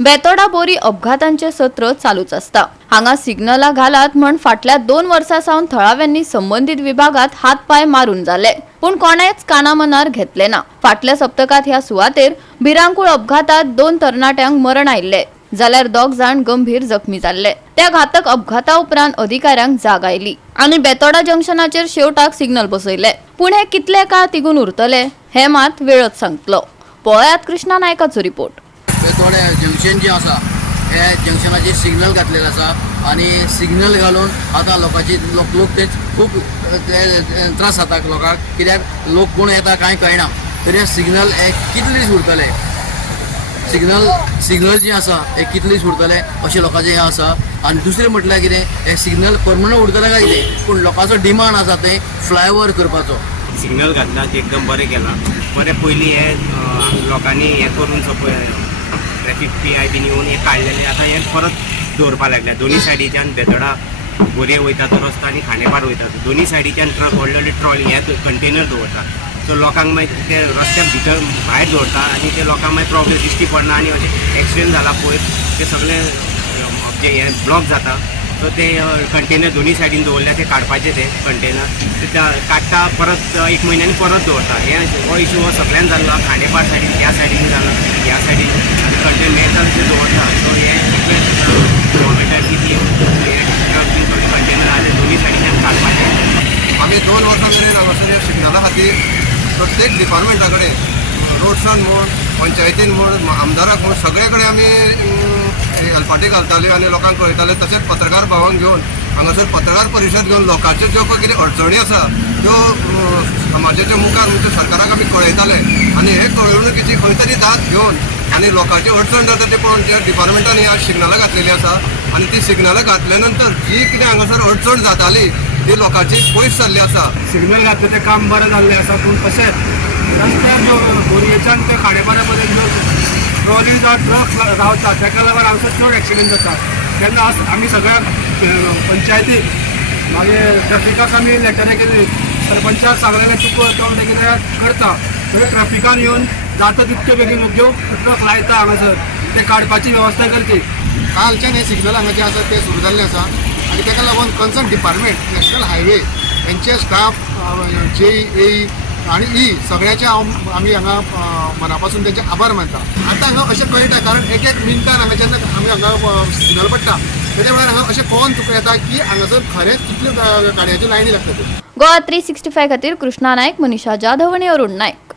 बेतोडा बोरी अपघातांचे सत्र चालूच असता। हांगा सिग्नला घालात म्हण फाटल्या 2 वर्सां सावन थळाव्यांनी संबंधित विभागात हात पाय मारून जाले, पण कोणेच कानामनार घेतले ना। फाटल्या सप्तकात ह्या सुवातेर भिरांकूळ अपघातात 2 तरणाट्यांक मरण आयिल्ले, जाल्यार 2 जाण गंभीर जखमी जाल्ले। त्या घातक अपघाता उपरांत अधिकाऱ्यांक जाग आयली आनी बेतोडा जंक्शनाचेर शेवटाक सिग्नल बसयले, पण हे कितले काळ तिगून उरतले हे मात वेळच सांगतलो। पळयात कृष्णा नायकाचो रिपोर्ट। बेतोडा जंक्शन जे आसा हे जंक्शनाचेर सिग्नल घातलेले आसा आनी सिग्नल घालून आतां लोक ते खूब त्रास जाता लोकांक, कित्याक लोक कोण येता कांय कळना। तरी सिग्नल हे कितले दीस उरतले, सिग्नल जे आसा हे कितले दीस उरतले अशें लोकांचें हें आसा। आनी दुसरें म्हटल्यार कितें, हे सिग्नल परमनंट उरतले काय कितें, पूण लोकांचो डिमांड आसा ते फ्लायओव्हर करपाचो। सिग्नल घातला ते एकदम बरें केलां, बरें पयलीं हे लोकांनी हें करून ट्रॅफिक PI बीन येवन हें काडलेलें, आतां हें परत दवरपा लागल्या। दोनी सायडीच्यान बेतोडा बोरये वयता तो रस्तो आनी खांडेपार वयता तो, दोनी सायडीच्यान ट्रक व्हडले व्हडले ट्रॉली हे कंटेनर दवरता। सो लोकांक मागीर ते रस्त्या भितर भायर दवरता आनी ते लोकांक मागीर प्रॉब्लेम दिश्टी पडना आनी अशें एक्सिडेंट जाला पयर ते सगळे जे हे ब्लॉक जाता। सो ते कंटेनर दोनी सायडीन दवरल्या ते काडपाचे ते कंटेनर ते काडटा परत 1 म्हयन्यानी परत दवरता। हो इशू हो सगळ्यान जाल्लो, खांडेपार सायडीन ह्या सायडीन जालो, ह्या सायडीन कंटेनर मेळटा ते दवरता। सो हे गव्हर्मेंटान कितें ट्रक बी सगळे कंटेनर आले दोनी सायडीच्यान काडपाचे। आमी 2 वर्सां मेरेन हांगासर सिग्नला खातीर प्रत्येक डिपार्टमेंटा कडेन, रोड्सान म्हण, पंचायतीन म्हण, आमदाराक म्हण सगळे कडेन आमी हेल्पाटी घालताले आनी लोकांक कळयताले। तशेंच पत्रकार भावांक घेवन हांगासर पत्रकार परिशद घेवन लोकांच्यो ज्यो पळय कितें अडचणी आसा त्यो समाजाच्या मुखार म्हणजे सरकाराक आमी कळयताले आनी हे कळवणुकीची खंय तरी दाद घेवन आनी लोकांची अडचण जाता ते पळोवन त्या डिपार्टमेंटांनी आज सिग्नलां घातलेली आसा आनी ती सिग्नलां घातल्या नंतर जी कितें हांगासर अडचण जाताली ती लोकांची पयस जाल्ली आसा। सिग्नल घातले ते काम बरें जाल्लें आसा, पूण तशेंच रस्त्यार ज्यो बोरयेच्यान ते खांडेपारा पर्यंत ज्यो ट्रॉली जावं ट्रक रावता ताका लागून हांगासर चड एक्सिडेंट जाता। तेन्ना आमी सगळ्या पंचायतीक मागीर ट्रॅफिकाक आमी लेटरां केली, सरपंचाक सांगलेलें तुका तो कितें करता म्हणजे ट्रॅफिकान येवन जाता तितके बेगीन ज्यो ट्रक लायता हांगासर ते काडपाची वेवस्था करची। कालच्यान हे सिग्नल हांगा जे आसा ते सुरू जाल्ले आसा आनी ताका लागून कन्सर्न डिपार्टमेंट नॅशनल हायवे हेंचे स्टाफ JE आणि सगळ्याचे आमी हांगा मना पासून तेंचे आभार मानता। आतां हांगा अशें कळटा कारण एक मिनटान हांगा जेन्ना आमी हांगा सिग्नल पडटा तेच्या वेळार हांगा अशें कळोवन तुका येता की हांगासर खरेंच कितल्यो गाडयांच्यो लायनी लागतात। गोवा 365 खातीर कृष्णा नायक, मनीषा जाधव आनी अरुण नायक।